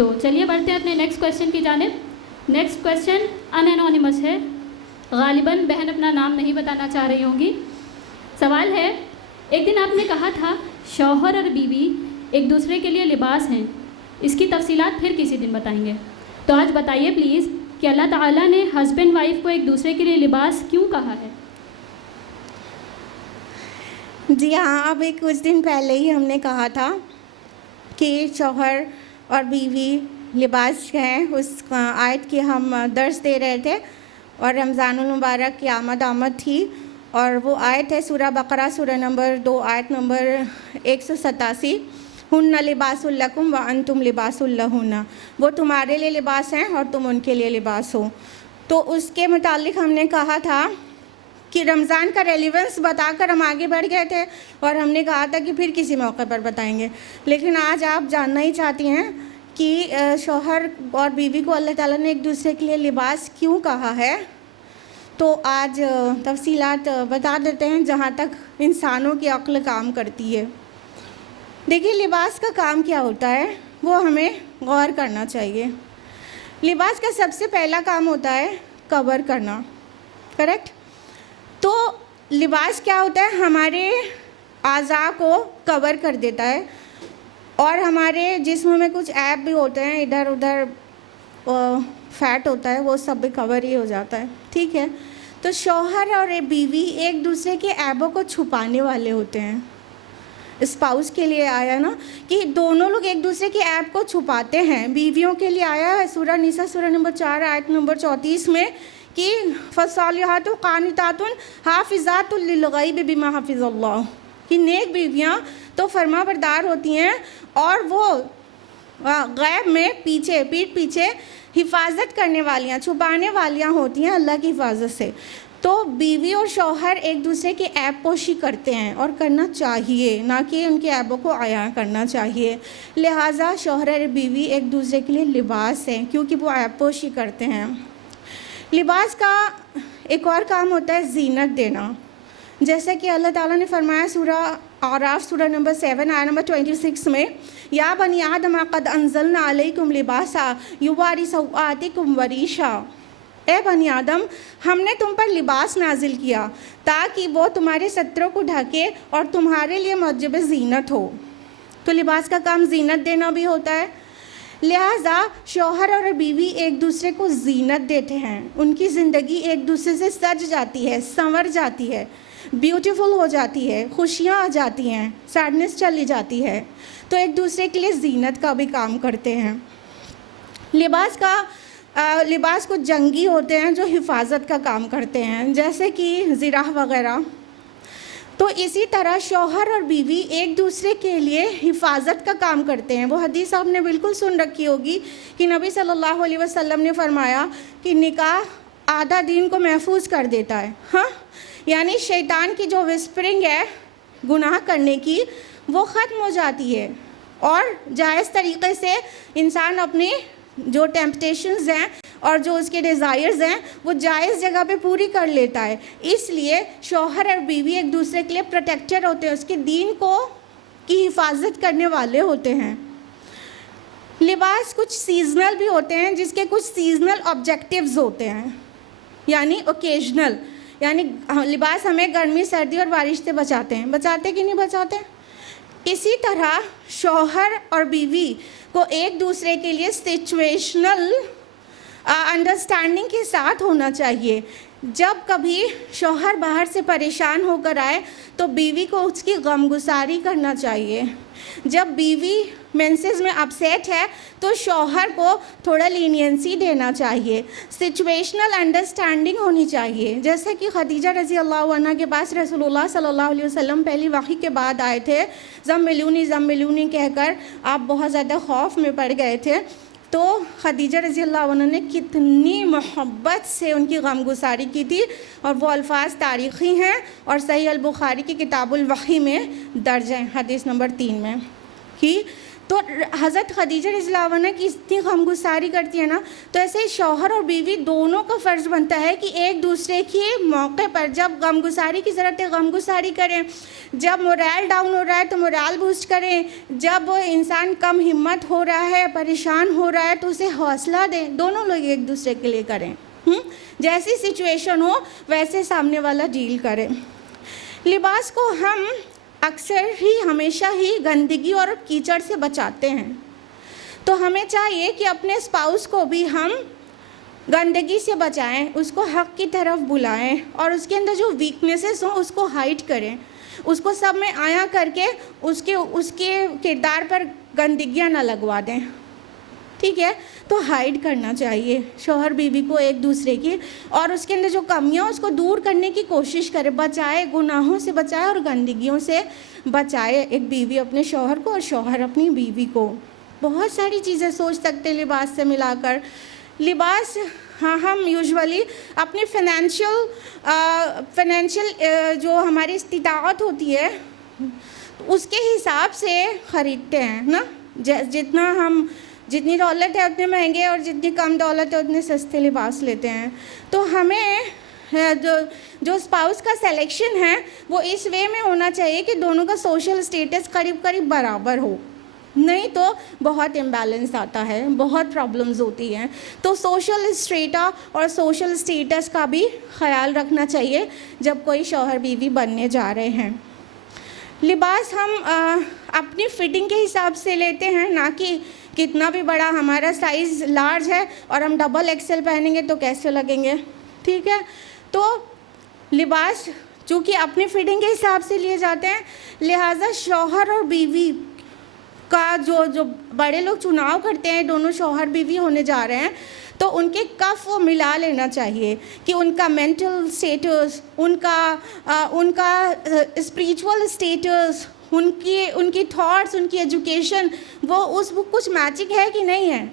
تو چلیے بڑھتے ہیں اپنے نیکسٹ کویشچن کی جانب. نیکسٹ کویشچن انانونیمس ہے, غالباً بہن اپنا نام نہیں بتانا چاہ رہی ہوں گی. سوال ہے, ایک دن آپ نے کہا تھا شوہر اور بیوی ایک دوسرے کے لیے لباس ہیں, اس کی تفصیلات پھر کسی دن بتائیں گے. تو آج بتائیے پلیز کہ اللہ تعالیٰ نے ہسبینڈ وائف کو ایک دوسرے کے لیے لباس کیوں کہا ہے؟ جی ہاں, ابھی کچھ دن پہلے ہی ہم نے کہا تھا کہ شوہر اور بیوی لباس ہیں. اس آیت کی ہم درس دے رہے تھے اور رمضان المبارک کی آمد تھی, اور وہ آیت ہے سورہ بقرہ سورہ نمبر 2 آیت نمبر 187. ہن لباس لکم وانتم لباس لہن, وہ تمہارے لیے لباس ہیں اور تم ان کے لیے لباس ہو. تو اس کے متعلق ہم نے کہا تھا کہ رمضان کا ریلیونس بتا کر ہم آگے بڑھ گئے تھے, اور ہم نے کہا تھا کہ پھر کسی موقع پر بتائیں گے. لیکن آج آپ جاننا ہی چاہتی ہیں کہ شوہر اور بیوی کو اللہ تعالیٰ نے ایک دوسرے کے لیے لباس کیوں کہا ہے. تو آج تفصیلات بتا دیتے ہیں جہاں تک انسانوں کی عقل کام کرتی ہے. دیکھیے, لباس کا کام کیا ہوتا ہے وہ ہمیں غور کرنا چاہیے. لباس کا سب سے پہلا کام ہوتا ہے کور کرنا, کریکٹ. تو لباس کیا ہوتا ہے, ہمارے اعضاء کو کور کر دیتا ہے, اور ہمارے جسم میں کچھ عیب بھی ہوتے ہیں, ادھر ادھر فیٹ ہوتا ہے, وہ سب بھی کور ہی ہو جاتا ہے, ٹھیک ہے. تو شوہر اور بیوی ایک دوسرے کے عیبوں کو چھپانے والے ہوتے ہیں. اسپاؤس کے لیے آیا نا کہ دونوں لوگ ایک دوسرے کے عیب کو چھپاتے ہیں. بیویوں کے لیے آیا ہے سورہ نساء سورہ نمبر 4 آیت نمبر 34 میں کہ فالصالحات قانتات حافظات للغیب بما حفظ اللہ, کہ نیک بیویاں تو فرما بردار ہوتی ہیں اور وہ غیب میں پیٹھ پیچھے حفاظت کرنے والیاں, چھپانے والیاں ہوتی ہیں اللہ کی حفاظت سے. تو بیوی اور شوہر ایک دوسرے کے عیب پوشی کرتے ہیں, اور کرنا چاہیے, نہ کہ ان کے عیبوں کو عیاں کرنا چاہیے. لہٰذا شوہر اور بیوی ایک دوسرے کے لیے لباس ہیں کیونکہ وہ عیب پوشی کرتے ہیں. لباس کا ایک اور کام ہوتا ہے زینت دینا, جیسے کہ اللہ تعالیٰ نے فرمایا سورہ اعراف سورہ نمبر 7 آیت نمبر 26 میں, یا بنی آدم قد انزلنا علیکم لباسا یواری سوآتکم وریشا. اے بنی آدم, ہم نے تم پر لباس نازل کیا تاکہ وہ تمہارے ستروں کو ڈھکے اور تمہارے لیے موجب زینت ہو. تو لباس کا کام زینت دینا بھی ہوتا ہے. لہٰذا شوہر اور بیوی ایک دوسرے کو زینت دیتے ہیں, ان کی زندگی ایک دوسرے سے سج جاتی ہے, سنور جاتی ہے, بیوٹیفل ہو جاتی ہے, خوشیاں آ جاتی ہیں, سیڈنس چلی جاتی ہے. تو ایک دوسرے کے لیے زینت کا بھی کام کرتے ہیں. لباس کچھ جنگی ہوتے ہیں جو حفاظت کا کام کرتے ہیں, جیسے کہ زرہ وغیرہ. تو اسی طرح شوہر اور بیوی ایک دوسرے کے لیے حفاظت کا کام کرتے ہیں. وہ حدیث آپ نے بالکل سن رکھی ہوگی کہ نبی صلی اللہ علیہ وسلم نے فرمایا کہ نکاح آدھا دین کو محفوظ کر دیتا ہے. ہاں, یعنی شیطان کی جو وسپرنگ ہے گناہ کرنے کی وہ ختم ہو جاتی ہے, اور جائز طریقے سے انسان اپنی جو ٹیمپٹیشنز ہیں اور جو اس کے ڈیزائرز ہیں وہ جائز جگہ پہ پوری کر لیتا ہے. اس لیے شوہر اور بیوی ایک دوسرے کے لیے پروٹیکٹر ہوتے ہیں, اس کے دین کی حفاظت کرنے والے ہوتے ہیں. لباس کچھ سیزنل بھی ہوتے ہیں, جس کے کچھ سیزنل آبجیکٹیوز ہوتے ہیں, یعنی اوکیجنل. یعنی لباس ہمیں گرمی سردی اور بارش سے بچاتے کہ نہیں بچاتے. اسی طرح شوہر اور بیوی کو ایک دوسرے کے لیے سچویشنل انڈرسٹینڈنگ کے ساتھ ہونا چاہیے. جب کبھی شوہر باہر سے پریشان ہو کر آئے تو بیوی کو اس کی غمگساری کرنا چاہیے. جب بیوی مینسز میں اپسیٹ ہے تو شوہر کو تھوڑا لینینسی دینا چاہیے. سچویشنل انڈرسٹینڈنگ ہونی چاہیے. جیسے کہ خدیجہ رضی اللہ عنہ کے پاس رسول اللہ صلی اللہ علیہ وسلم پہلی وحی کے بعد آئے تھے, زملونی کہہ کر آپ بہت زیادہ خوف میں پڑ گئے تھے. تو خدیجہ رضی اللہ عنہ نے کتنی محبت سے ان کی غمگساری کی تھی, اور وہ الفاظ تاریخی ہیں اور صحیح البخاری کی کتاب الوحی میں درج ہیں حدیث نمبر 3 میں. کہ تو حضرت خدیجہ رضی اللہ عنہ کی اتنی غمگساری کرتی ہے نا، تو ایسے ہی شوہر اور بیوی دونوں کا فرض بنتا ہے کہ ایک دوسرے کے موقع پر جب غمگساری کی ضرورت ہے غمگساری کریں، جب مورال ڈاؤن ہو رہا ہے تو مورال بوسٹ کریں، جب انسان کم ہمت ہو رہا ہے، پریشان ہو رہا ہے تو اسے حوصلہ دیں، دونوں لوگ ایک دوسرے کے لیے کریں، جیسی سچویشن ہو ویسے سامنے والا ڈیل کرے۔ لباس کو ہم اکثر ہی ہمیشہ ہی گندگی اور کیچڑ سے بچاتے ہیں، تو ہمیں چاہیے کہ اپنے اسپاؤس کو بھی ہم گندگی سے بچائیں، اس کو حق کی طرف بلائیں، اور اس کے اندر جو ویکنیسز ہوں اس کو ہائڈ کریں، اس کو سب میں آیا کر کے اس کے کردار پر گندگیاں نہ لگوا دیں، ٹھیک ہے؟ تو ہائڈ کرنا چاہیے شوہر بیوی کو ایک دوسرے کی، اور اس کے اندر جو کمیاں اس کو دور کرنے کی کوشش کرے، بچائے، گناہوں سے بچائے اور گندگیوں سے بچائے ایک بیوی اپنے شوہر کو اور شوہر اپنی بیوی کو۔ بہت ساری چیزیں سوچ سکتے ہیں لباس سے ملا کر۔ لباس ہم یوزولی اپنی فائنینشیل جو ہماری استطاعت ہوتی ہے اس کے حساب سے خریدتے ہیں نا، جتنی دولت ہے اتنے مہنگے اور جتنی کم دولت ہے اتنے سستے لباس لیتے ہیں۔ تو ہمیں جو اسپاؤس کا سلیکشن ہے وہ اس وے میں ہونا چاہیے کہ دونوں کا سوشل اسٹیٹس قریب قریب برابر ہو، نہیں تو بہت امبیلنس آتا ہے، بہت پرابلمز ہوتی ہیں۔ تو سوشل اسٹریٹا اور سوشل اسٹیٹس کا بھی خیال رکھنا چاہیے جب کوئی شوہر بیوی بننے جا رہے ہیں۔ لباس ہم اپنی فٹنگ کے حساب سے لیتے ہیں، نہ کہ کتنا بھی بڑا ہمارا سائز لارج ہے اور ہم ڈبل ایکسل پہنیں گے تو کیسے لگیں گے، ٹھیک ہے؟ تو لباس چونکہ اپنی فٹنگ کے حساب سے لیے جاتے ہیں، لہٰذا شوہر اور بیوی کا جو بڑے لوگ چناؤ کرتے ہیں، دونوں شوہر بیوی ہونے جا رہے ہیں، تو ان کے کف وہ ملا لینا چاہیے کہ ان کا مینٹل اسٹیٹس، ان کا اسپریچول اسٹیٹس، ان کی تھاٹس، ان کی ایجوکیشن، وہ کچھ میچنگ ہے کہ نہیں ہے۔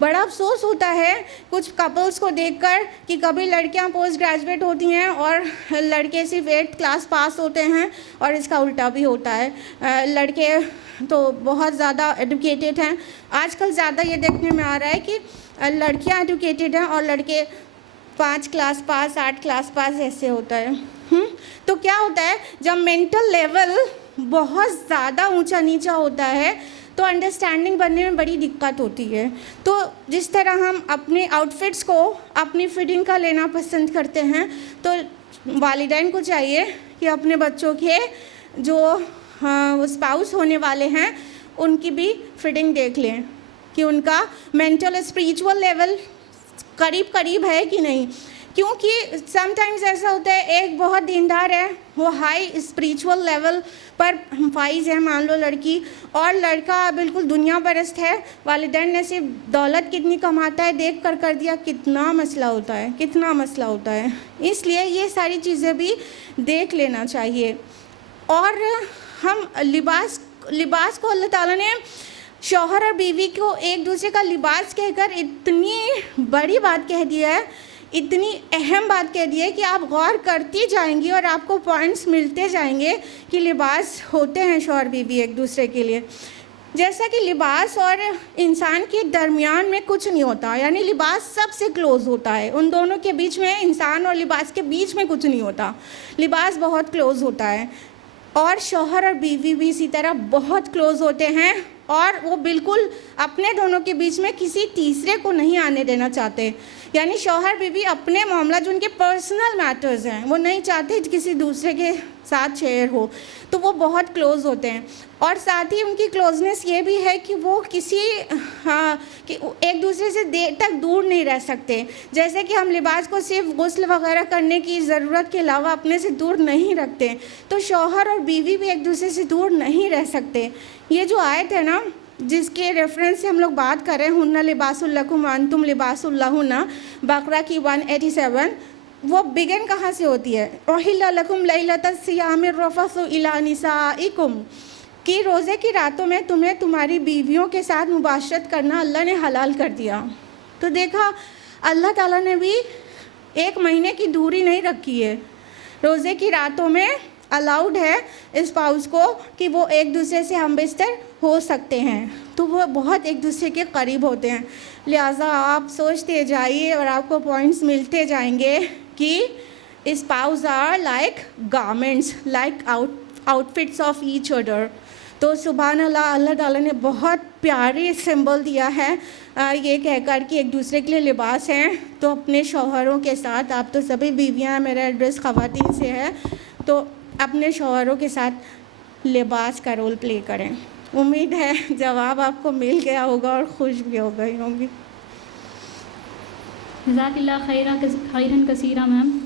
بڑا افسوس ہوتا ہے کچھ کپلز کو دیکھ کر کہ کبھی لڑکیاں پوسٹ گریجویٹ ہوتی ہیں اور لڑکے صرف 8th کلاس پاس ہوتے ہیں، اور اس کا الٹا بھی ہوتا ہے، لڑکے تو بہت زیادہ ایڈوکیٹڈ ہیں۔ آج کل زیادہ یہ دیکھنے میں آ رہا ہے کہ لڑکیاں ایڈوکیٹڈ ہیں اور لڑکے 5 کلاس پاس 8 کلاس پاس ایسے ہوتا ہے۔ تو کیا ہوتا ہے جب مینٹل لیول بہت زیادہ اونچا نیچا ہوتا ہے تو انڈرسٹینڈنگ بننے میں بڑی دقت ہوتی ہے۔ تو جس طرح ہم اپنے آؤٹ فٹس کو اپنی فٹنگ کا لینا پسند کرتے ہیں، تو والدین کو چاہیے کہ اپنے بچوں کے جو اسپاؤس ہونے والے ہیں ان کی بھی فٹنگ دیکھ لیں کہ ان کا مینٹل اسپریچول لیول قریب ہے کہ نہیں، کیونکہ سم ٹائمز ایسا ہوتا ہے ایک بہت دیندار ہے، وہ ہائی اسپریچول لیول پر فائز ہے مان لو لڑکی، اور لڑکا بالکل دنیا پرست ہے، والدین نے صرف دولت کتنی کماتا ہے دیکھ کر دیا، کتنا مسئلہ ہوتا ہے۔ اس لیے یہ ساری چیزیں بھی دیکھ لینا چاہیے۔ اور ہم لباس کو اللہ تعالیٰ نے شوہر اور بیوی کو ایک دوسرے کا لباس کہہ کر اتنی بڑی بات کہہ دیا ہے، اتنی اہم بات کہہ دی ہے کہ آپ غور کرتی جائیں گی اور آپ کو پوائنٹس ملتے جائیں گے کہ لباس ہوتے ہیں شوہر بیوی ایک دوسرے کے لیے۔ جیسا کہ لباس اور انسان کے درمیان میں کچھ نہیں ہوتا، یعنی لباس سب سے کلوز ہوتا ہے، ان دونوں کے بیچ میں، انسان اور لباس کے بیچ میں کچھ نہیں ہوتا، لباس بہت کلوز ہوتا ہے۔ اور شوہر اور بیوی بھی اسی طرح بہت کلوز ہوتے ہیں، اور وہ بالکل اپنے دونوں کے بیچ میں کسی تیسرے کو نہیں آنے دینا چاہتے، یعنی شوہر بیوی اپنے معاملہ جو ان کے پرسنل میٹرز ہیں وہ نہیں چاہتے کسی دوسرے کے ساتھ شیئر ہو، تو وہ بہت کلوز ہوتے ہیں۔ اور ساتھ ہی ان کی کلوزنس یہ بھی ہے کہ وہ کہ ایک دوسرے سے دیر تک دور نہیں رہ سکتے، جیسے کہ ہم لباس کو صرف غسل وغیرہ کرنے کی ضرورت کے علاوہ اپنے سے دور نہیں رکھتے، تو شوہر اور بیوی بھی ایک دوسرے سے دور نہیں رہ سکتے۔ یہ جو آیت ہے نا جس کے ریفرنس سے ہم لوگ بات کر رہے ہیں، ہن لباس لکم وانتم لباس لہن، بقرہ کی 187، وہ بگن کہاں سے ہوتی ہے؟ احل لکم لیلۃ الصیام الرفث الی نسائکم، کہ روزے کی راتوں میں تمہیں تمہاری بیویوں کے ساتھ مباشرت کرنا اللہ نے حلال کر دیا۔ تو دیکھا اللہ تعالیٰ نے بھی 1 مہینے کی دوری نہیں رکھی ہے، روزے کی راتوں میں الاؤڈ ہے اسپاؤس کو کہ وہ ایک دوسرے سے ہم بستر ہو سکتے ہیں، تو وہ بہت ایک دوسرے کے قریب ہوتے ہیں. لہٰذا آپ سوچتے جائیے اور آپ کو پوائنٹس ملتے جائیں گے کہ spouse are like garments, like outfits of each other. تو سبحان اللہ، اللہ تعالیٰ نے بہت پیاری سمبل دیا ہے یہ کہہ کر کہ ایک دوسرے کے لیے لباس ہیں. تو اپنے شوہروں کے ساتھ، آپ تو سبھی بیویاں ہیں، میرا ایڈریس خواتین سے ہے، تو اپنے شوہروں کے ساتھ لباس کا رول پلے کریں. امید ہے جواب آپ کو مل گیا ہوگا اور خوش بھی ہو گئی ہوں گی. جزاک اللہ خیرن کثیرہ میم.